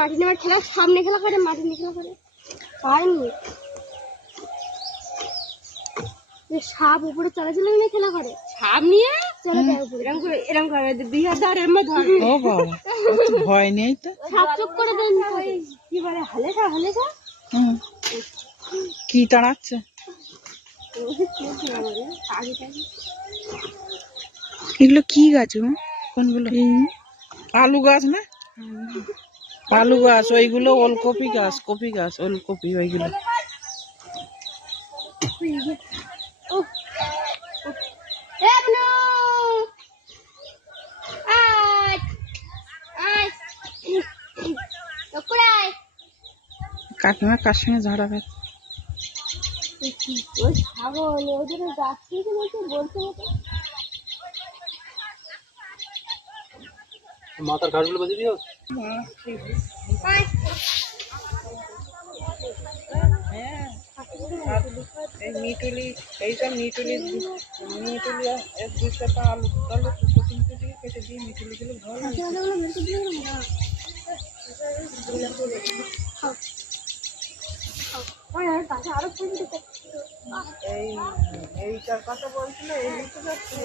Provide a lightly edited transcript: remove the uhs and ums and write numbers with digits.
মাটি নেওয়ার খেলা সামনে খেলা করে মাটি নিয়ে খেলা করে পায়নি সাপ উপরে চলে চলে নিয়ে খেলা করে সাপ নিয়ে চলে যায় উপরে এরকম করে 2000 এর মধ্যে ধরে ও বাবা ভয় নেই তো সাপ চুপ করে দেন কি বলে হালেখা কি তাড়াচ্ছে এগুলো কি গাছ গো কোনগুলো আলু গাছ না আলু গাছ ওইগুলো ওলকপি গাছ ওলকপি ওইগুলো কাকিমা কার সঙ্গে ঝাড়া খাচ্ছে ওই ছাগল ওদের গাছ থেকে বলছে মাথার ঘাটগুলো বেঁধে দিও মিটুলি এইসব মিটুলি দুটো পা আলু টালু তিনটে দিকে কেটে দিয়ে মিটুলি গুলো ভালো এইটার কথা বলছিল এই লিখে যাচ্ছে